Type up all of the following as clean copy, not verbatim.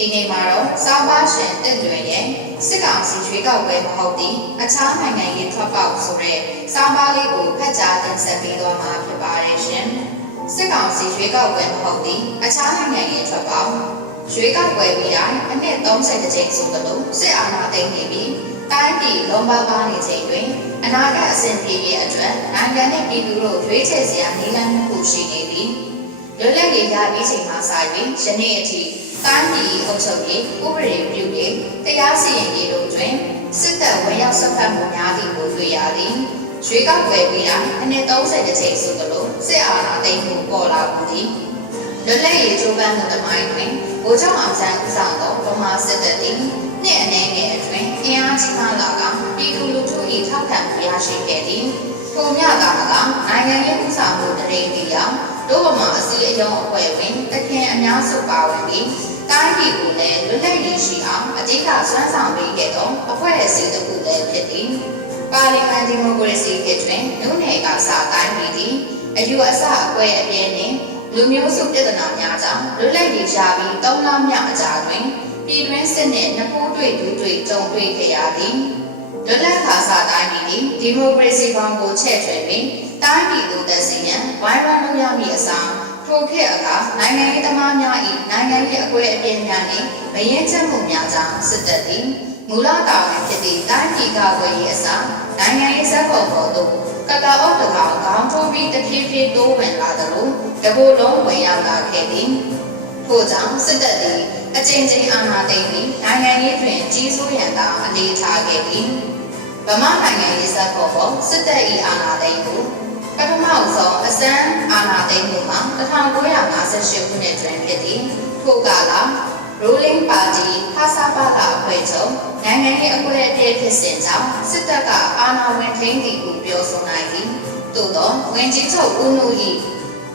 ဒီနေ့မှာတော့စားပါရှင်တက်လွယ်ရဲ့စစ်ကောင်စီရွေးကောက်ပွဲမဟုတ်သည့်အခြားနိုင်ငံရေးထွက်ပေါက်ဆိုတဲ့စားပါလေးကိုဖတ်ကြားတင်ဆက်ပေးသွားမှာဖြစ်ပါတယ်ရှင်။စစ်ကောင်စီရွေးကောက်ပွဲမဟုတ်သည့်အခြားနိုင်ငံရေးထွက်ပေါက်ရွေးကောက်ပွဲပြီးတိုင်းအနှစ်30ကြိမ်ဆိုသလိုစစ်အာဏာသိမ်းနေပြီးတိုင်းပြည်လုံးပါပါနေချိန်တွင်အနာဂတ်အဆင်ပြေရေးအတွက်နိုင်ငံနဲ့ပြည်သူတို့ရွေးချယ်စရာနည်းလမ်းတစ်ခုရှိနေပြီးလွတ်လပ်ရေးရပြီးချိန်မှစပြီးယနေ့အထိတိုင်းပြည်အုပ်ချုပ်ရေးဥပဒေပြုရေးတရားစီရင်ရေးတို့တွင်စစ်တပ်ဝင်ရောက်ဆက်ဖက်မှုများသည့်ကိုတွေ့ရသည်ရွေးကောက်ပွဲပြီးတိုင်းအနှစ်30ကြိမ်ဆိုသလိုစစ်အာဏာသိမ်းမှုပေါ်လာမှုသည်လွတ်လပ်ရေးကြိုးပမ်းမှုတမိုင်းတွင်ဗိုလ်ချုပ်အောင်ဆန်းဦးဆောင်သောဗမာစစ်တပ်သည်နှစ်အနေငယ်အတွင်းအင်အားကြီးမားလာကပြည်သူလူထု၏ထောက်ခံမှုရရှိခဲ့သည်ထို့မြတာကနိုင်ငံရေးဥဆောင်မှုတရေတရားတို့ဗမာအစည်းအရုံးအဖွဲ့ဝင်တခင်အများစုပါဝင်ပြီးတိုင်းပြည်ကိုလည်းလွတ်လပ်ရေးရှိအောင်အဓိကစွမ်းဆောင်ပေးခဲ့သောအဖွဲ့အစည်းတစ်ခုလည်းဖြစ်သည်ပါလီမန်ဒီမိုကရေစီခေတ်တွင်လူနယ်ကစားတိုင်းပြည်သည်အယူအဆအကွဲအပြဲနှင့်လူမျိုးစုပြဿနာများကြောင့်လွတ်လပ်ရေးရပြီး3လမြောက်အကြာတွင်ပြည်တွင်းစစ်နှင့်နှစ်ဖူးတွေ့သူတွေကြုံတွေ့ခဲ့ရသည်လွတ်လပ်ခါစားတိုင်းပြည်သည်ဒီမိုကရေစီဘောင်ကိုချဲ့ထွင်ပြီးတိုင်းပြည်သူသက်စီရန်ဝိုင်းဝန်းလုပ်ရမည့်အစားထိုခေတ်အခါနိုင်ငံရေးသမားများ၏နိုင်ငံရေးအကွဲအပြဲများနှင့်မရင်ကျက်မှုများကြောင့်စစ်တပ်သည်မူလတာဝန်ဖြစ်သည့်တိုင်းပြည်ကာကွယ်ရေးအစားနိုင်ငံရေးစက်ပေါ်ပေါ်သို့ကတာအုပ်တကောင်ခေါင်းထိုးပြီးတဖြည်းဖြည်းတိုးဝင်လာသလိုတကိုယ်လုံးဝင်ရောက်လာခဲ့သည်ထို့ကြောင့်စစ်တပ်သည်အကျဉ်းချင်းအာဏာသိမ်းပြီးနိုင်ငံရေးတွင်ကြီးစိုးရန်သာအနေထားခဲ့သည်ဗမာနိုင်ငံရေးစက်ပေါ်ပေါ်စစ်တပ်၏အာဏာသိမ်းမှုပထမဆုံးအစမ်းအာဏာသိမ်းမှုမှာ1958ခုနှစ်တွင်ဖြစ်သည်ထို့ကာလ ruling party ဖဆပကအဖွဲ့ချုပ်နိုင်ငံရေးအကွဲအပြဲဖြစ်စဉ်ကြောင့်စစ်တပ်ကအာဏာဝင်ထိန်းသည်ဟုပြောဆိုနိုင်သည်သို့သောဝန်ကြီးချုပ်ဦးနု၏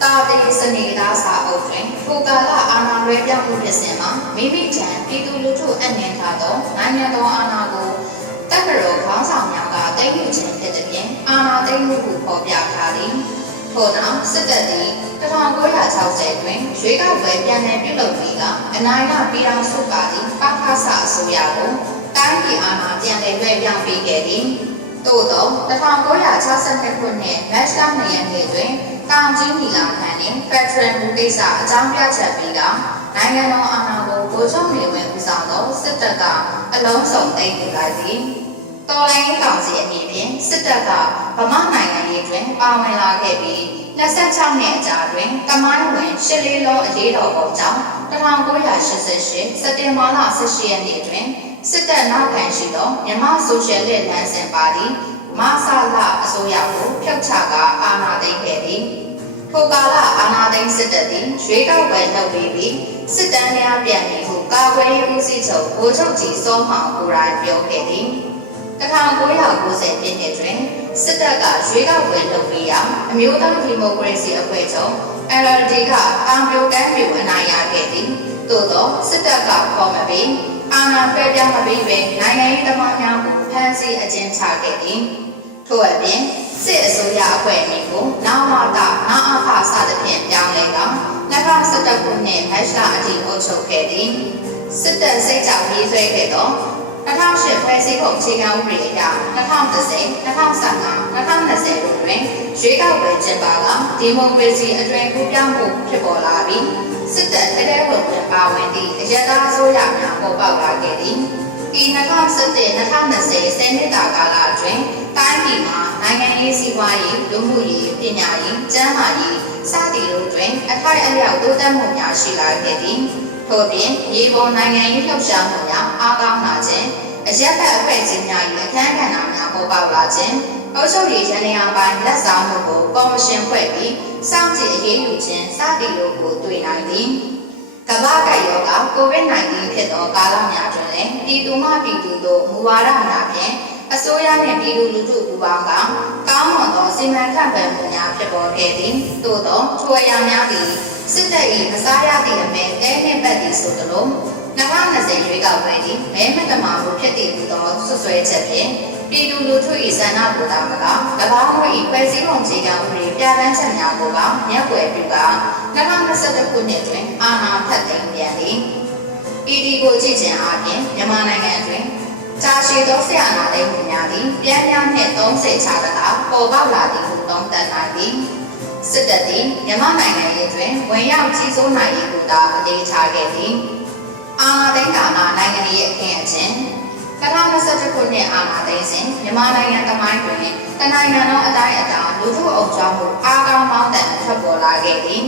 တာတေစနေသားစာအုပ်တွင်ထိုကာလအာဏာလွှဲပြောင်းမှုဖြစ်စဉ်မှာမိမိထံပြည်သူလူထုအနှံထားသောနိုင်ငံတော်အာဏာကိုတပ်မတော်ခေါင်းဆောင်များကသိမ်းယူခြင်းဖြစ်သည်ဖြင့်အာဏာသိမ်းမှုကိုဖော်ပြထားသည်ထို့နောက်စစ်တပ်သည်1960တွင်ရွေးကောက်ပွဲပြန်လည်ပြုလုပ်ပြီးကအနိုင်ရပြည်ထောင်စုပါတီပခဆအစိုးရကိုတိုင်းပြည်အာဏာပြန်လည်လွှဲပြောင်းပေးခဲ့သည်သို့သော1962ခုနှစ်မတ်လ2ရက်နေ့တွင်တောင်ကြီးညီလာခံနှင့်ဖက်ဒရယ်မူကိစ္စအကြောင်းပြချက်ပြီးကနိုင်ငံတော်အာဏာကိုဗိုလ်ချုပ်နေဝင်းဦးဆောင်သောစစ်တပ်ကအလုံးစုံသိမ်းယူလိုက်သည်တော်လှန်ရေးကောင်စီအမည်ဖြင့်စစ်တပ်ကဗမာနိုင်ငံရေးတွင်ပါဝင်လာခဲ့ပြီး26နှစ်အကြာတွင်တမိုင်းဝင်ရှစ်လေးလုံးအရေးတော်ပုံကြောင့်1988စက်တင်ဘာလ18ရက်နေ့တွင်စစ်တပ်နောက်ခံရှိသောမြန်မာဆိုရှယ်လစ်လမ်းစဉ်ပါတီမဆလအစိုးရကိုဖျက်ချကအာဏာသိမ်းခဲ့သည်ထိုကာလအာဏာသိမ်းစစ်တပ်သည်ရွေးကောက်ပွဲလုပ်ပြီးစစ်တမ်းများပြန်ပြီးဟုကာကွယ်ရေးဦးစီးချုပ်ဗိုလ်ချုပ်ကြီးစောမောင်ကိုရိုင်းပြောခဲ့သည်1990ပြည့်နှစ်တွင်စစ်တပ်ကရွေးကောက်ပွဲလုပ်ပြီးရာအမျိုးသားဒီမိုကရေစီအဖွဲ့ချုပ် LRD ကအာဏာကမ်းပြုအနိုင်ရခဲ့သည်သို့သောစစ်တပ်ကခေါ်မပြီးအာဏာလွှဲပြောင်းမပြီးပင်နိုင်ငံရေးသမားများကိုဖမ်းဆီးအကျဉ်းချခဲ့သည်ထို့အပြင်စစ်အစိုးရအဖွဲ့အစည်းကိုနဝတနာအဖစသဖြင့်ပြောင်းလဲက2011ခုနှစ်မတ်လအထိအုပ်ချုပ်ခဲ့သည်စစ်တပ်စိတ်ကြောင့်ရေးဆွဲခဲ့သော2008ဖွဲ့စည်းပုံအခြေခံဥပဒေအရ2010 2015 2020တို့တွင်ရွေးကောက်ပွဲကျင်းပကဒီမိုကရေစီအသွင်ကူးပြောင်းမှုဖြစ်ပေါ်လာပြီးစစ်တပ်ထဲထဲဝင်ဝင်ပါဝင်သည့်အရသာအစိုးရများပေါ်ပေါက်လာခဲ့သည်ဒီ2017-2020 ဆယ်နှစ်တာကာလအတွင်းတိုင်းပြည်မှာနိုင်ငံရေးစီးပွားရေးလူမှုရေးပညာရေးကျန်းမာရေးစသည်တို့တွင်အထိုက်အလျောက်တိုးတက်မှုများရှိလာခဲ့သည်ထို့ပြင်ရေပေါ်နိုင်ငံရေးလှုပ်ရှားမှုများအားကောင်းလာခြင်းအရက်သက်အဖွဲ့အစည်းများ၏အခမ်းကဏ္ဍများပေါ်ပေါက်လာခြင်းအုပ်ချုပ်ရေးရန်ရာပိုင်းလက်ဆောင်မှုကိုကော်မရှင်ဖွဲ့ပြီးစောင့်ကြည့်အရေးယူခြင်းစသည်တို့ကိုတွေ့နိုင်သည်ကမ္ဘာ့ကပ်ရောဂါ COVID-19 ဖြစ်သောကာလများတွင်လည်းပြည်သူမှပြည်သူတို့မူဝါဒများဖြင့်အစိုးရနှင့်ပြည်သူလူထုပူးပေါင်းကကောင်းမွန်သောစီမံခန့်ခွဲမှုများဖြစ်ပေါ်ခဲ့သည်သို့သောထိုအရာများသည်စစ်တပ်၏မစားရသည့်အမဲတဲနှင့်ပတ်သည်ဆိုသလို2020ရွေးကောက်ပွဲသည်မဲမတမာမှုဖြစ်တည်မှုသောဆွဆွဲချက်ဖြင့်ပြည်သူလူထု၏ဆန္ဒကိုသာမက၎င်းတို့၏ဖွဲ့စည်းပုံအခြေခံဥပဒေပြဋ္ဌာန်းချက်များကိုပါမျက်ကွယ်ပြုက2021ခုနှစ်တွင်အာဏာဖတ်သိမ်းပြန်သည် PD ကိုကြည့်ခြင်းအပြင်မြန်မာနိုင်ငံတွင်ကြာရှည်သောဆရာနာသိမ်းမှုများသည်ပြန်များနှင့်30ခြားတကာပေါ်ပေါက်လာသည်ဟုသုံးသပ်နိုင်သည်စစ်တပ်သည်မြန်မာနိုင်ငံရေးတွင်ဝင်ရောက်ကြီးစိုးနိုင်ရေးကိုသာအလေးထားခဲ့သည်အာဏာသိမ်းကာလနိုင်ငံရေးအခင်းအကျင်း2021ခုနှစ်အာဏာသိမ်းစဉ်မြန်မာနိုင်ငံတမိုင်းတွင်တနိုင်ငံလုံးအတိုင်းအတာလူထုအုပ်ချုပ်မှုအားကောင်းမောင်းတန်ထွက်ပေါ်လာခဲ့သည်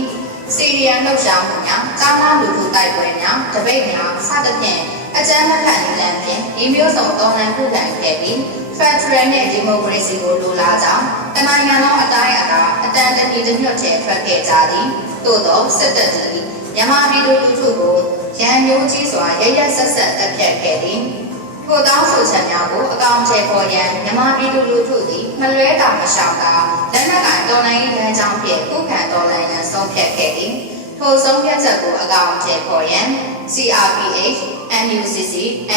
စီရီယန်လှုပ်ရှားမှုများ၊ကြားနာလူထုတိုက်ပွဲများ၊တပိတ်များစသဖြင့်အကြမ်းမဖက်နည်းလမ်းဖြင့်ဒီမျိုးစုံတော်လှန်ခုခံခဲ့ပြီးဖက်ဒရယ်နှင့်ဒီမိုကရေစီကိုလိုလားကြောင်းတနိုင်ငံလုံးအတိုင်းအတာအတန်တညီတစ်ညွတ်ထဲထွက်ခဲ့ကြသည်သို့သောစစ်တပ်သည်မြန်မာပြည်သူလူထုကိုရန်မျိုးကြီးစွာရရဆက်ဆက်တပ်ဖြတ်ခဲ့သည်ထို့သောဆိုချက်များကိုအကောင်အထည်ဖော်ရန်မြန်မာပြည်သူလူထုသည်မလွဲတာမရှောင်တာလက်နက်ကိုင်တော်လှန်ရေးလမ်းကြောင်းဖြင့်ခုခံတော်လှန်ရန်ဆုံးဖြတ်ခဲ့သည်ထိုဆုံးဖြတ်ချက်ကိုအကောင်အထည်ဖော်ရန် CRPH, NUCC,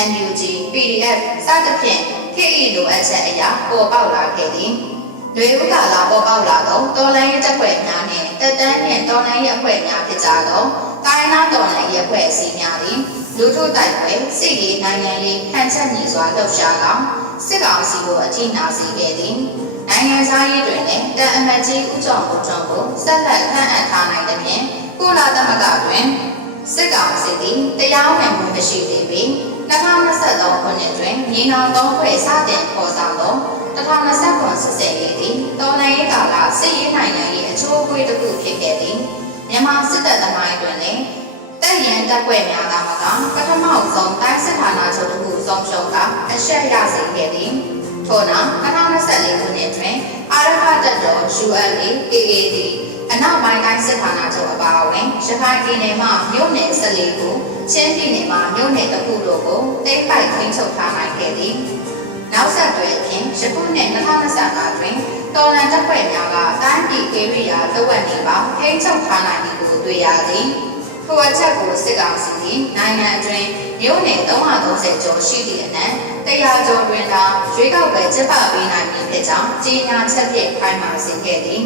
NUG, PDF စသဖြင့်ခေတ်၏လိုအပ်ချက်အရာပေါ်ပေါက်လာခဲ့သည်လွေဥကာလာပေါ်ပေါက်လာသောတော်လှန်ရေးတပ်ဖွဲ့များနှင့်တပ်တန်းနှင့်တော်လှန်ရေးအဖွဲ့များဖြစ်ကြသောတိုင်းနာတော်လှန်ရေးအဖွဲ့အစည်းများသည်လူထုတိုက်ပွဲစစ်ရေးနိုင်ငံရေးဟန်ချက်ညီစွာလှုပ်ရှားသောစစ်ကောင်စီကိုအထိနာစေခဲ့သည်နိုင်ငံသားရေးတွင်လည်းတန်အမတ်ကြီးဦးကျော်မိုးထွန်းကိုဆက်လက်ခန့်အပ်ထားနိုင်သဖြင့်ကုလသမဂ္ဂတွင်စစ်ကောင်စီသည်တရားဝင်မှုမရှိသေးပေ2023ခုနှစ်တွင်မြေနောင်3ဖွဲ့စတင်ဖော်ဆောင်သော2029စစ်စစ်ရေးသည်တော်လှန်ရေးကာလစစ်ရေးနိုင်ငံရေးအချိုးအကွေးတစ်ခုဖြစ်ခဲ့သည်မြန်မာစစ်တပ်သမိုင်းတွင်လည်းတပ်ရင်းတပ်ဖွဲ့များကမှပထမဆုံးတိုင်းစစ်ဌာနချုပ်တစ်ခုဆုံးရှုံးကအရှက်ရစေခဲ့သည်ထို့နောက်2024ခုနှစ်တွင်အာရခတပ်တော် ULA AA သည်အနောက်ပိုင်းတိုင်းစစ်ဌာနချုပ်အပါအဝင်ရခိုင်ပြည်နယ်မှမြို့နယ်14ခုချင်းပြည်နယ်မှမြို့နယ်တစ်ခုတို့ကိုတိတ်ပိုက်ထိန်းချုပ်ထားနိုင်ခဲ့သည်နောက်ဆက်တွဲအဖြစ်ယခုနှစ်2025တွင်တော်လှန်တပ်ဖွဲ့များကတိုင်းပြည်ဧရိယာတဝက်နီးပါးထိန်းချုပ်ထားနိုင်သည်ကိုတွေ့ရသည်ထိုအချက်ကိုစစ်ကောင်စီသည်နိုင်ငံအတွင်းမြို့နယ်330ကျော်ရှိသည့်အနက်100ကျော်တွင်သာရွေးကောက်ပွဲကျင်းပပေးနိုင်မည်ဖြစ်ကြောင်းကြေညာချက်ဖြင့်ခိုင်မာစေခဲ့သည်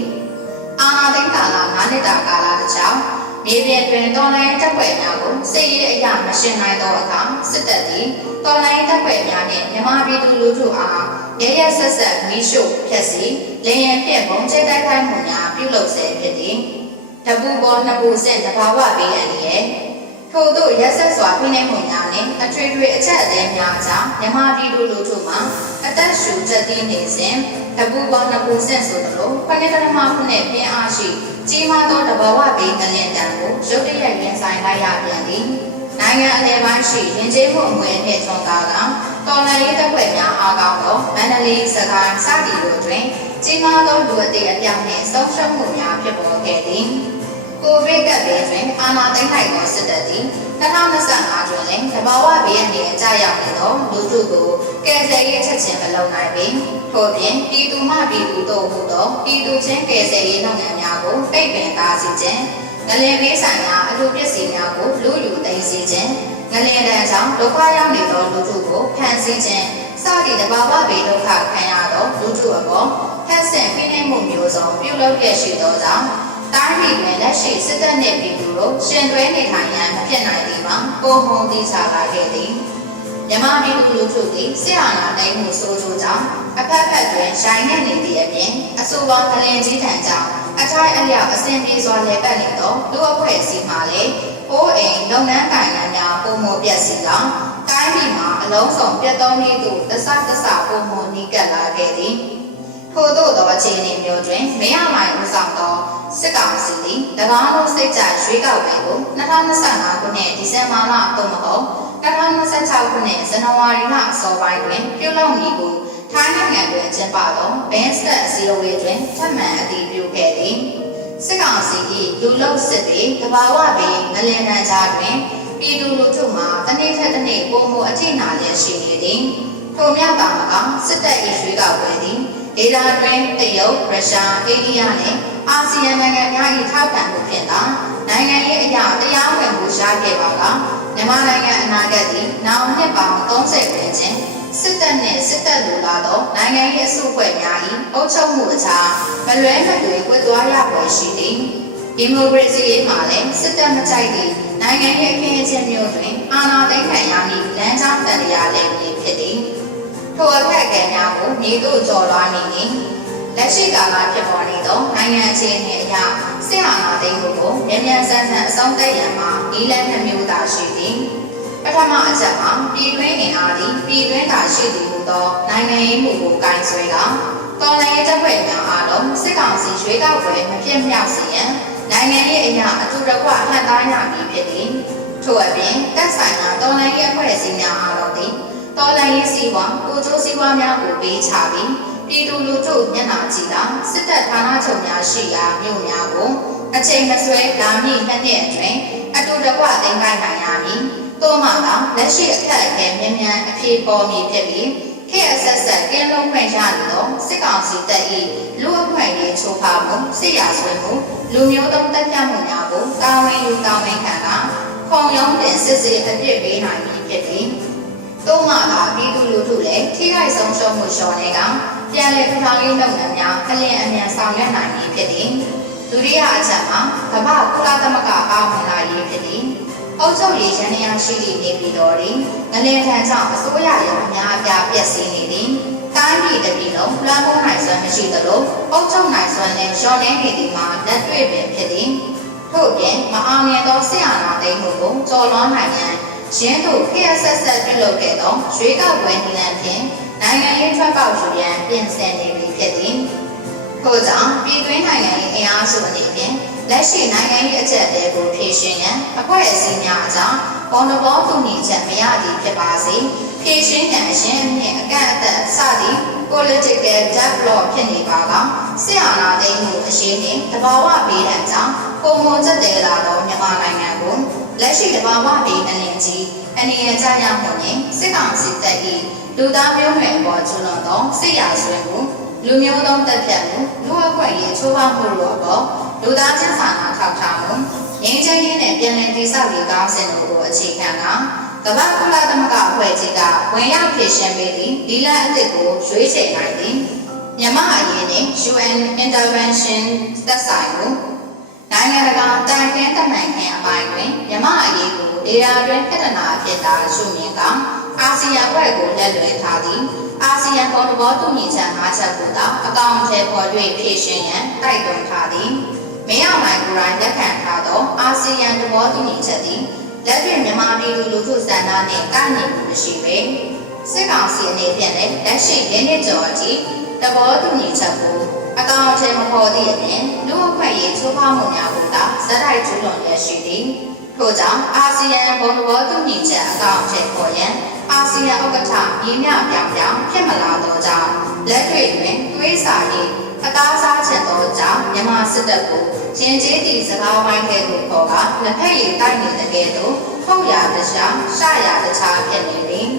အာဏာသိမ်းကာလ9နှစ်တာကာလတစ်ချောင်းမြေပြင်တွင်တော်လှန်ရေးတပ်ဖွဲ့များကိုစစ်ရေးအရာမရှင်နိုင်သောအခါစစ်တပ်သည်တော်လှန်ရေးတပ်ဖွဲ့များနှင့်မြန်မာပြည်သူလူထုအားရရဆက်ဆက်မီးရှို့ဖျက်ဆီးလျင်ရန်ဖြင့်ပုံကျဲတိုက်ခိုက်မှုများပြုလုပ်ဆဲဖြစ်သည်တပူပေါ်နှစ်ပူဆင့်တဘာဝဘေးအန္တရာယ်ထို့သို့ရက်ဆက်စွာဖိနှိပ်မှုများနှင့်အထွေထွေအချက်အသေးများကြောင့်မြန်မာပြည်သူလူထုမှာအသက်ရှူချက်တည်နေစဉ်တပူပေါ်နှစ်ပူဆင့်ဆိုသလို9.5ခုနဲ့ပြင်းအားရှိကြီးမားသောတဘာဝဘေးငလျင်တံကိုရုတ်တရက်ရင်ဆိုင်လိုက်ရပြန်သည်နိုင်ငံအလယ်ပိုင်းရှိရင်ကျေးမှုအမွေအနှစ်ထွန်းကားကတော်လှန်ရေးတပ်ဖွဲ့များအားကောင်းသောမန္တလေးစကိုင်းစသည်တို့တွင်ကြီးမားသောလူအသေးအပြောင်းနှင့်ဆုံးရှုံးမှုများဖြစ်ပေါ်ခဲ့သည်ကိုဗစ်ကပ်ဘေးတွင်အာဏာသိမ်းလိုက်သောစစ်တပ်သည်2025တွင်လည်းတဘာဝဘေးအန္တရာယ်ကြားရောက်နေသောလူထုကိုကယ်ဆယ်ရေးချက်ချင်းမလုပ်နိုင်ပေထို့ပြင်ပြည်သူမှပြည်သူတို့ဟူသောပြည်သူချင်းကယ်ဆယ်ရေးလုပ်ငန်းများကိုပိတ်ပင်တားဆီးခြင်းငလင်ပေးဆိုင်ရာအထူးပစ္စည်းများကိုလူယူသိမ်းဆည်းခြင်းငလင်တန်းကြောင့်ဒုက္ခရောက်နေသောလူထုကိုဖန်ဆီးခြင်းစသည့်တဘာဝဘေးဒုက္ခခံရသောလူထုအပေါ်ဖက်ဆင်ဖိနှိပ်မှုမျိုးစုံပြုလုပ်ရရှိသောကြောင့်တိုင်းပြည်တွင်လက်ရှိစစ်တပ်နှင့်ပြည်သူတို့ရှင်တွဲနေထိုင်ရန်မဖြစ်နိုင်သည်မှာပုံမှန်တည်ချလာခဲ့သည်မြန်မာပြည်သူလူထုသည်စစ်အာဏာသိမ်းမှုဆိုးကျိုးကြောင့်အဖက်ဖက်တွင်ရိုင်းနေနေသည့်အပြင်အဆိုပါကလင်ကြီးထံကြောင့်အထိုက်အလျောက်အစဉ်ပြေစွာလည်ပတ်နေသောလူအဖွဲ့အစည်းမှလည်းအိုးအိမ်လုပ်ငန်းကိုင်ငန်းများပုံမပြတ်စီကြောင့်တိုင်းပြည်မှာအလုံးစုံပြတ်သုံးပြီးသို့တဆပုံမနီးကပ်လာခဲ့သည်ထို့သောအခြေအနေမျိုးတွင်မရမိုင်ဦးဆောင်သောစစ်ကောင်စီသည်၎င်းတို့စိတ်ကြရွေးကောက်ပွဲကို2025ခုနှစ်ဒီဇင်ဘာလသို့မဟုတ်2026ခုနှစ်ဇန်နဝါရီလအစောပိုင်းတွင်ပြုလုပ်မည်ကိုထိုင်းနိုင်ငံတွင်ကျင်းပသောဘင်းစတက်အစည်းအဝေးတွင်ထပ်မံအတည်ပြုခဲ့သည်စစ်ကောင်စီ၏လူလုံးစစ်သည်တဘာဝဘေးငလင်တန်းကြားတွင်ပြည်သူလူထုမှတနေ့ထက်တနေ့ပုံမအထိနာလျက်ရှိနေသည်ထို့မြောက်တာမကစစ်တပ်၏ရွေးကောက်ပွဲသည်ဒေသတွင်တရုတ်ရုရှားအိန္ဒိယနှင့်အာဆီယံနိုင်ငံများ၏ထောက်ခံမှုဖြင့်သာနိုင်ငံရေးအရာတရားဝင်မှုရခဲ့ပါကမြန်မာနိုင်ငံအနာဂတ်သည်နောက်နှစ်ပေါင်း30ခန့်ချင်းစစ်တပ်နှင့်စစ်တပ်လိုလာသောနိုင်ငံရေးအစုအဖွဲ့များ၏အုပ်ချုပ်မှုအခြားမလွဲမသွေကွယ်သွားရဖွယ်ရှိသည်ဒီမိုကရေစီရေးမှာလည်းစစ်တပ်မကြိုက်သည့်န နိုင်ငံရဲ့အခင်းအကျင်းမျိုးတွင်အာဏာသိမ်းခံရမည့်လမ်းကြောင်းတရားလည်းဖြစ်သည်ထိုအခက်အခဲများကိုမြေသို့ကျော်လွှားနေသည်လက်ရှိကာလဖြစ်ပေါ်နေသောနိုင်ငံအခြေအနေအရစစ်အာဏာသိမ်းမှုကိုမြန်မြန်ဆန်ဆန်အဆုံးသတ်ရန်မှာနည်းလမ်းနှမျိုးသာရှိသည်ပထမအချက်မှာပြည်တွင်းအင်အားသည်ပြည်တွင်းသာရှိသည်ဟူသောနိုင်ငံရေးမှုကိုကိုင်ဆွဲကတော်လှန်ရေးတပ်ဖွဲ့များအားလုံးစစ်ကောင်စီရွေးကောက်ပွဲမဖြစ်မြောက်စေရန်နိုင်ငံရေးအရာအထူးတကွဟန်သားရမည်ဖြစ်သည်ထို့အပြင်တပ်ဆိုင်ရာတော်လှန်ရေးအဖွဲ့အစည်းများအားလုံးသည်တော်လှန်ရေးစီးပွားကိုကျိုးစီးပွားများကိုပေးချပြီးပြည်သူလူထုမျက်နှာကြည့်တာစစ်တပ်ဌာနချုပ်များရှိရာမြို့များကိုအချိန်မဆွဲလာမည့်နှစ်နှစ်အတွင်းအတူတကွသိမ်းပိုက်နိုင်ရမည်သို့မှသာလက်ရှိအခက်အခဲမြန်မြန်အပြေပေါ်မည်ဖြစ်ပြီးခေတ်အဆက်ဆက်ကင်းလုံးခွင့်ရနေသောစစ်ကောင်စီတပ်၏လူအခွင့်အရေးချိုးဖောက်မှုစစ်ရာဇဝတ်မှုလူမျိုးတုံးတပ်ဖြတ်မှုများကိုတာဝန်ယူတာဝန်ခံကခုံရုံးတင်စစ်ဆေးအပြစ်ပေးနိုင်မည်ဖြစ်သည်သို့မှသာပြည်သူလူထုလည်းထိခိုက်ဆုံးရှုံးမှုလျှော့နေကပြန်လည်ထူထောင်ရေးလုပ်ငန်းများအလျင်အမြန်ဆောင်ရွက်နိုင်မည်ဖြစ်သည်ဒုတိယအချက်မှာကမ္ဘာကုလသမဂ္ဂပါဝင်လာရေးဖြစ်သည်အုပ်ချုပ်ရေးရန်ရာရှိသည့်နေပြည်တော်တွင်ငလင်ထံကြောင့်အစိုးရရဲ့အများအပြားပျက်စီးနေသည်တိုင်းပြည်တစ်ပြည်လုံးလွှမ်းမိုးနိုင်စွမ်းမရှိသလိုအုပ်ချုပ်နိုင်စွမ်းလည်းလျော့နေနေသည်မှာလက်တွေ့ပင်ဖြစ်သည်ထို့ပြင်မအောင်မြင်သောစစ်အာဏာသိမ်းမှုကိုကျော်လွှားနိုင်ရန်ရင်းတို့ခေတ်ဆက်ဆက်ပြုလုပ်ခဲ့သောရွေးကောက်ပွဲနည်းလမ်းဖြင့်နိုင်ငံရေးထွက်ပေါက်ယူရန်ပြင်ဆင်နေပြီဖြစ်သည်ထို့ကြောင့်ပြည်တွင်းနိုင်ငံရေးအင်အားစုအနေဖြင့်လက်ရှိနိုင်ငံရေးအကြက်တဲကိုဖြည့်ရှင်းရန်အဖွဲ့အစည်းများအကြောင်းဘုံသဘောတူညီချက်မရသည်ဖြစ်ပါစေဖြည့်ရှင်းရန်အရှင်အမြင့်အကန့်အသတ်စသည့် political develop ဖြစ်နေပါကစစ်အာဏာသိမ်းမှုအရှိန်နှင့်တဘာဝဘေးဒဏ်ကြောင့်ပုံမှန်ကျက်တဲလာသောမြန်မာနိုင်ငံကိုလက်ရှိတဘာဝဘေးအလင်းကြီးအနေနဲ့ကြားရမှုနှင့်စစ်ကောင်စီတပ်၏လူသားမျိုးနွယ်ပေါ်ကျွလွန်သောစစ်ရာဇဝတ်မှုလူမျိုးတုံးတပ်ဖြတ်မှုလူအခွင့်အရေးချိုးဖောက်မှုတို့အပေါ်လူသားချင်းစာနာထောက်ထားမှုငြိမ်းချမ်းရေးနဲ့ပြည်내တည်ဆောက်ရေးကောင်းစဉ်တို့ကိုအခြေခံကမ္ဘာကုလသမဂ္ဂအဖွဲ့ကြီးကဝင်ရောက်ဖြည့်ရှင်းပေးသည့်ဒီလန်အသစ်ကိုရွေးချယ်နိုင်သည်မြန်မာအရေးနှင့် UN intervention သက်ဆိုင်မှုနိုင်ငံတကာတိုင်ပင်တမန်ခင်းအပိုင်းတွင်မြန်မာအရေးကိုဒေတာတွင်ပြဿနာအဖြစ်သာရှုမြင်ကအာဆီယံဘက်ကိုလက်လွှဲထားသည်အာဆီယံပေါ်သဘောတူညီချက်၅ချက်ကိုသာအကောင့်ထဲပေါ်၍ဖြည့်ရှင်းရန်တိုက်တွန်းထားသည်မင်းအောင်လှိုင်ကိုယ်တိုင်လက်ခံထားသောအာဆီယံသဘောတူညီချက်သည်လက်တွေ့မြန်မာပြည်သူလူထုစံနာနှင့်ကိုက်ညီမှုမရှိပေစစ်ကောင်စီအနေဖြင့်လည်းလက်ရှိရင်းနှီးကြော်အထိသဘောတူညီချက်ကိုအကောင့်ထဲမပေါ်သည့်အပြင်လူ့အခွင့်အရေးချိုးဖောက်မှုများကိုသာဇက်တိုက်ကျူးလွန်ရရှိသည်ထို့ကြောင့်အာဆီယံဘုံသဘောတူညီချက်အကောင့်ထဲပေါ်ရန်အာဆီယံဥက္ကဋ္ဌရင်းမြပြောင်ပြောင်ဖြစ်မလာသောကြောင့်လက်တွေ့တွင်တွေးစာရေးအသားစားချက်သောကြောင့်မြန်မာစစ်တပ်ကိုရင်ကျေးသည့်စကားဝိုင်းကဲ့သို့ပေါ်ကလက်ဖက်ရည်တိုက်နေတဲ့ကဲ့သို့ထုတ်ရတခြားရှရတခြားဖြစ်နေသည်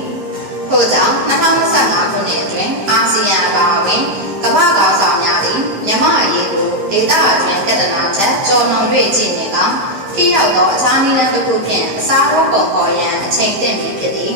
ထို့ကြောင့်2025ခုနှစ်အတွင်းအာဆီယံအပါအဝင်ကမ္ဘာ့ခေါင်းဆောင်များသည်မြန်မာအရေးကိုဒေသအတွင်းပြဿနာချက်ကျော်လွန်၍ကြည့်နေကထိရောက်သောအခြားနည်းလမ်းတစ်ခုဖြင့်အစားထိုးပုံပေါ်ရန်အချိန်သင့်ပြီဖြစ်သည်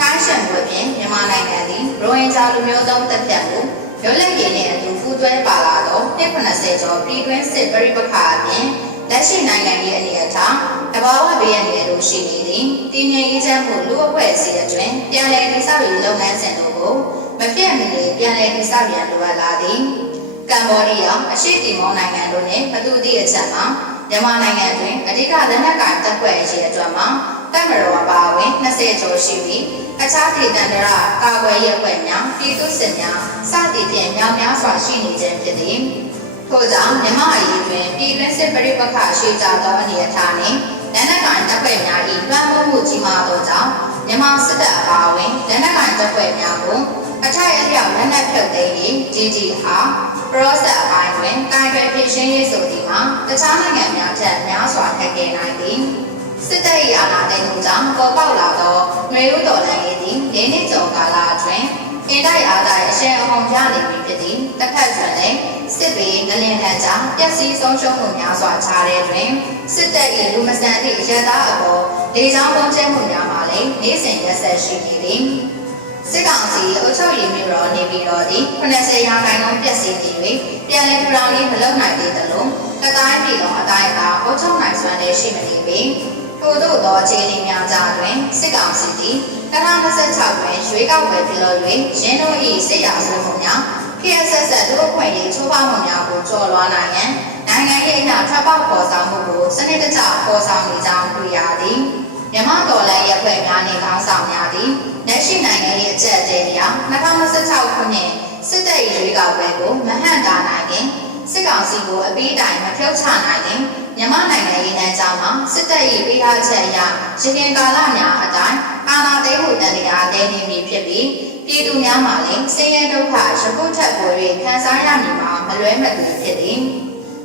တိုင်းရှံပွဲဖြင့်မြန်မာနိုင်ငံသည်ရိုဟင်ဂျာလူမျိုးတုံးတပ်ဖြတ်မှုလွတ်လပ်ရေးနှင့်အတူပူးတွဲပါလာသော80ကျော်ပြည်တွင်းစစ်ပရိပက္ခအပြင်လက်ရှိနိုင်ငံရေးအနေအထားတဘာဝဘေးရန်တွေရှိနေသည်တည်ငြိမ်အေးချမ်းမှုလူ့အဖွဲ့အစည်းအတွင်းပြန်လည်တည်ဆောက်ရေးလုပ်ငန်းစဉ်တို့ကိုမပြတ်မနေပြန်လည်တည်ဆောက်ရန်လိုအပ်လာသည်ကမ္ဘောဒီးယားအရှေ့တီမောနိုင်ငံတို့နှင့်မတူသည့်အချက်မှာမြန်မာနိုင်ငံတွင်အဓိကလက်နက်ကိုင်တပ်ဖွဲ့အရေးအတွက်မှာတပ်မတော်အပါအဝင်20ကျော်ရှိပြီးအခြားဒေသန္တရကာကွယ်ရေးအဖွဲ့များပြည်သူ့စစ်များစသည်ဖြင့်များများစွာရှိနေခြင်းဖြစ်သည်ထို့ကြောင့်မြန်မာအရေးတွင်ပြည်တွင်းစစ်ပရိပက္ခရှိကြသောအနေအထားနှင့်လက်နက်ကိုင်တပ်ဖွဲ့များ၏လွှမ်းမိုးမှုကြီးမားသောကြောင့်မြန်မာစစ်တပ်အပါအဝင်လက်နက်ကိုင်တပ်ဖွဲ့များကိုအထိုက်အလျောက်လက်နက်ဖြုတ်သိမ်းရေး DDR process အပိုင်းတွင်ကာကွယ်ဖြည့်ရှင်းရေးဆိုသည်မှာတခြားနိုင်ငံများထက်များစွာခက်ခဲနိုင်သည်စစ်တပ်၏အာဏာသိမ်းမှုကြောင့်ပေါ်ပေါက်လာသောຫນွေဦးတော်လှန်ရေးသည်၄နှစ်ကျော်ကာလအတွင်းအင်တိုက်အားတိုက်အရှင်းအဟုန်ရနေပြီဖြစ်သည်တစ်ဖက်တွင်လည်းစစ်ဘေးငလင်ထံကြောင့်ပျက်စီးဆုံးရှုံးမှုများစွာခြားတဲ့တွင်စစ်တပ်၏လူမဆန်သည့်အရသားအပေါ်ဒေသပုံကျဲမှုများမှာလည်းနေ့စဉ်ရက်ဆက်ရှိနေသည်စစ်ကောင်စီအုပ်ချုပ်ရေးမျိုးတော်နေပြီးတော့ဒီ80ရာခိုင်နှုန်းပြည့်စည်နေ၍ပြန်လည်ထူထောင်ရေးမလုပ်နိုင်သေးသလိုတတိုင်းပြည်လုံးအတိုင်းအတာအုပ်ချုပ်နိုင်စွမ်းလည်းရှိမနေပေ ထို့သောအခြေအနေများကြားတွင်စစ်ကောင်စီသည်2026တွင်ရွေးကောက်ပွဲပြုလုပ်၍ရင်းတို့၏စစ်ရာဇဝတ်မှုများခေတ်ဆက်ဆက်တို့အခွင့်အရေးချိုးဖောက်မှုများကိုကျော်လွှားနိုင်ရန်နိုင်ငံရေးအရထပ်ပေါက်ပေါ်ဆောင်မှုကိုစနစ်တကျပေါ်ဆောင်နေကြောင်းတွေ့ရသည်မြန်မာတော်လှန်ရေးအဖွဲ့များနှင့်ခေါင်းဆောင်များသည်လက်ရှိနိုင်ငံရေးအကျပ်အတည်းများ2026ခုနှစ်စစ်တပ်၏ရွေးကောက်ပွဲကိုမဟန့်တားနိုင်ခင်စစ်ကောင်စီကိုအပြီးတိုင်မဖြုတ်ချနိုင်ရင်မြန်မာနိုင်ငံရေးလမ်းကြောင်းမှာစစ်တပ်၏ပေးထားချက်အရရခင်ကာလများအတိုင်းအာဏာသိမ်းမှုတန်တရားတည်နေမည်ဖြစ်ပြီးပြည်သူများမှလည်းဆင်းရဲဒုက္ခရခုထပ်ပေါ်၍ခံစားရမည်မှာမလွဲမသွေဖြစ်သည်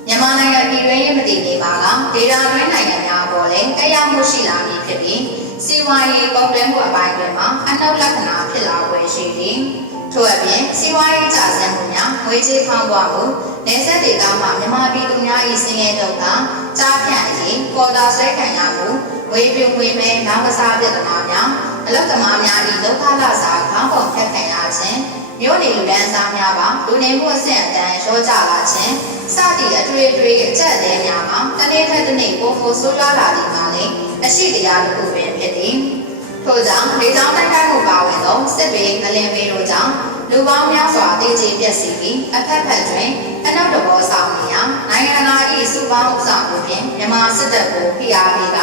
မြန်မာနိုင်ငံပြည်တွင်းရေးမတည်နေပါကဒေသတွင်းနိုင်ငံများပေါ်လည်းတရားမှုရှိလာမည်ဖြစ်ပြီးစီးပွားရေးကုန်သွယ်မှုအပိုင်းတွင်မှာအနှုတ်လက္ခဏာဖြစ်လာဖွယ်ရှိသည်ထို့အပြင်စီးပွားရေးကျဆင်းမှုများငွေကြေးဖောင်းပွားမှုနေဆက်ဒေသမှာမြန်မာပြည်သူများ၏ဆင်းရဲဒုက္ခကြားဖြတ်အရေးပေါ်တာဆွဲခံရမှုဝေပြူဝေမဲနောင်ကစားပြဿနာများအလုသမားများ၏ဒုက္ခလစာခေါင်းပုံဖြတ်ခံရခြင်းမြို့နယ်လူဒန်းစားများပါလူနေမှုအဆင့်အတန်းရောကြလာခြင်းစသည့်အတွေ့အကြုံအကျက်သေးများမှာတနေ့ထက်တနေ့ပိုမိုဆိုးရွားလာသည်မှာလည်းအရှိတရားတစ်ခုပင်ဖြစ်သည်ထို့ကြောင့်ဒေသတိုက်ခိုက်မှုပါဝင်သောစစ်ဘေးငလင်ဘေးတို့ကြောင့်လူပေါင်းများစွာတည်ကြည်ပျက်စီးပြီးအဖက်ဖက်တွင်အနောက်တဘောဆောင်နေရာနိုင်ငံတကာ၏စုပေါင်းဥစားမှုဖြင့်မြန်မာစစ်တပ်ကိုဖိအားပေးက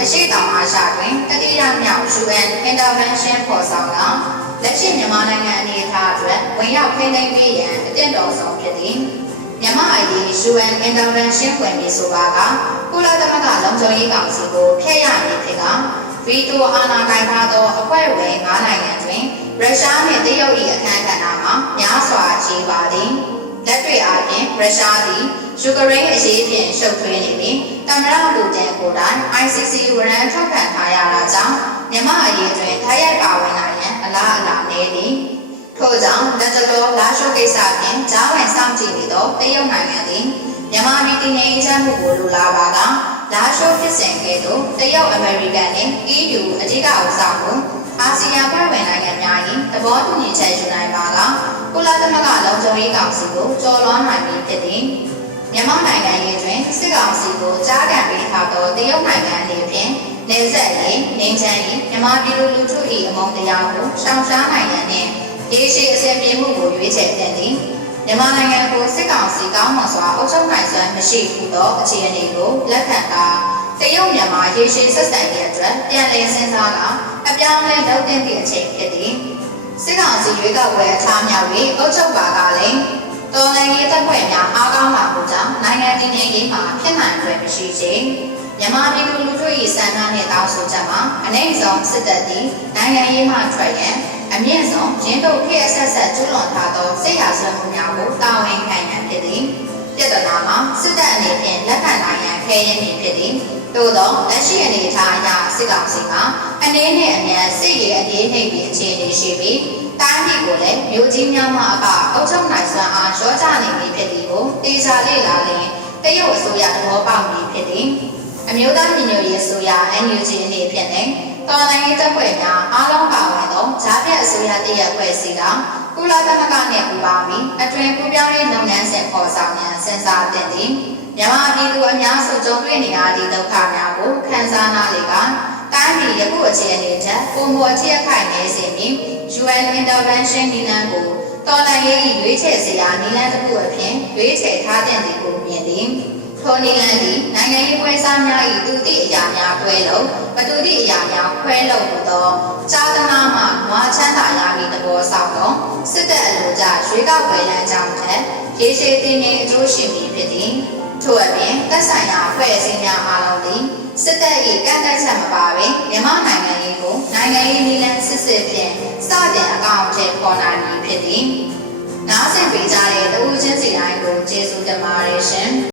အရှိတောင်အာရှတွင်တတိယမြောက် UN Intervention ဖော်ဆောင်ကလက်ရှိမြန်မာနိုင်ငံအနေအထားအတွက်ဝင်ရောက်ဖိနှိပ်ပေးရန်အသင့်တော်ဆုံးဖြစ်သည်မြန်မာအရေး UN Intervention ဝင်ပြီးဆိုပါကကုလသမဂ္ဂလုံခြုံရေးကောင်စီကိုဖျက်ရမည်ဖြစ်ကဗီတိုအာဏာကိုင်ထားသောအဖွဲ့ဝင်9နိုင်ငံတွင်ရုရှားနှင့်တရုတ်၏အခမ်းကဏ္ဍမှာများစွာကြီးပါသည်လက်တွေ့အားဖြင့်ရုရှားသည်ယူကရိန်းအရေးဖြင့်ရှုပ်ထွေးနေပြီးတမရလူတင်ကိုယ်တိုင် ICC ဝရမ်းထုတ်ခံထားရတာကြောင့်မြန်မာအရေးတွင်ထိုက်ရိုက်ပါဝင်နိုင်ရန်အလားအလာနည်းသည်ထို့ကြောင့်လက်တလောလာရှိုကိစ္စဖြင့်ဂျားဝင်ဆောင်ကြည့်နေသောတရုတ်နိုင်ငံသည်မြန်မာပြည်တည်ငြိမ်ချမ်းမှုကိုလိုလားပါကလာရှိုဖြစ်စဉ်ကဲ့သို့တရုတ်အမေရိကန်နှင့် EU အဓိကဥဆောင်မှုအာဆီယံဖွဲ့ဝင်နိုင်ငံများ၏သဘောတူညီချက်ယူနိုင်ပါကကုလသမဂ္ဂလုံခြုံရေးကောင်စီကိုကျော်လွှားနိုင်ပြီဖြစ်သည်မြန်မာနိုင်ငံရေးတွင်စစ်ကောင်စီကိုကြားခံပေးထားသောတရုတ်နိုင်ငံအနေဖြင့်နေဆက်ရေးငင်းချမ်းရေးမြန်မာပြည်သူလူထု၏အမုန်းတရားကိုရှောင်ရှားနိုင်ရန်နှင့်ရေရှည်အစဉ်ပြေမှုကိုရွေးချယ်သင့်သည်မြန်မာနိုင်ငံကိုစစ်ကောင်စီကောင်းမွန်စွာအုပ်ချုပ်နိုင်စွမ်းမရှိဘူးသောအခြေအနေကိုလက်ခံကာတရုတ်မြန်မာရေရှည်ဆက်ဆံရေးအတွက်ပြန်လည်စဉ်းစားကအပြောင်းလဲလုပ်သင့်သည့်အချိန်ဖြစ်သည်စစ်ကောင်စီရွေးကောက်ပွဲအထားမြောက်ပြီးအုပ်ချုပ်ပါကလည်းတော်လှန်ရေးတပ်ဖွဲ့များအားကောင်းလာမှုကြောင့်နိုင်ငံတည်ငြိမ်ရေးမှာဖြစ်နိုင်ဖွယ်မရှိချေမြန်မာပြည်သူလူထု၏စံနှုန်းနှင့်တောင်းဆိုချက်မှာအနေဆုံးစစ်တပ်သည်နိုင်ငံရေးမှထွက်ရန်အမြင့်ဆုံးရင်းတို့ခေတ်အဆက်ဆက်ကျူးလွန်ထားသောစစ်ရာဇဝတ်မှုများကိုတာဝန်ခံရန်ဖြစ်သည်ပြဿနာမှာစစ်တပ်အနေဖြင့်လက်ခံနိုင်ရန်ခဲယဉ်နေဖြစ်သည်သို့သောလက်ရှိအနေအထားအရစစ်ကောင်စီမှာအနေနဲ့အမြန်စစ်ရေးအရေးနှိပ်ပြီးအခြေအနေရှိပြီးတိုင်းပြည်ကိုလည်းမြို့ကြီးများမှအကအုပ်ချုပ်နိုင်စွမ်းအားရောကြနေပြီဖြစ်သည်ကိုတေချာလေ့လာလျင်တရုတ်အစိုးရသဘောပေါက်ပြီဖြစ်သည်အမျိုးသားညီညွတ်ရေးအစိုးရ NUG အနေဖြင့်လည်းတော်လှန်ရေးတပ်ဖွဲ့များအားလုံးပါဝင်သောဂျားပြတ်အစိုးရတရက်ဖွဲ့စည်းကကုလသမဂ္ဂနှင့်ပူးပေါင်းပြီးအတွင်ပူးပြောင်းရေးလုပ်ငန်းစဉ်ဖော်ဆောင်ရန်စဉ်းစားသင့်သည်မြန်မာပြည်သူအများစုကြုံတွေ့နေရသည့်ဒုက္ခများကိုခံစားနာလေကတိုင်းပြည်ယခုအခြေအနေထက်ပုံမအထက်ခိုင်နေစေမည် UN Intervention နည်းလမ်းကိုတော်လှန်ရေးရွေးချယ်စရာနည်းလမ်းတစ်ခုအဖြစ်ရွေးချယ်ထားတဲ့ဒီကိုမြင်သည်ထိုနည်းလမ်းသည်နိုင်ငံရေးပွဲစားများ၏သူသည့်အရာများခွဲလို့မတူသည့်အရာများခွဲလို့ဟူသောစာသနာမှနွားချမ်းသာရမည်သဘောဆောက်သောစစ်တပ်အလိုကျရွေးကောက်ပွဲလမ်းကြောင်းထက်ရေရှည်တည်ငြိမ်အကျိုးရှိမည်ဖြစ်သည်ထို့အပြင်သက်ဆိုင်ရာအဖွဲ့အစည်းများအားလုံးသည်စစ်တပ်၏ကန့်သတ်ချက်မပါဘဲမြန်မာနိုင်ငံရေးကိုနိုင်ငံရေးနည်းလမ်းစစ်စစ်ဖြင့်စတင်အကောင့်ထဲပေါ်နိုင်မည်ဖြစ်သည်နားဆင်ပေးကြတဲ့တဦးချင်းစီတိုင်းကိုကျေးဇူးတင်ပါတယ်ရှင်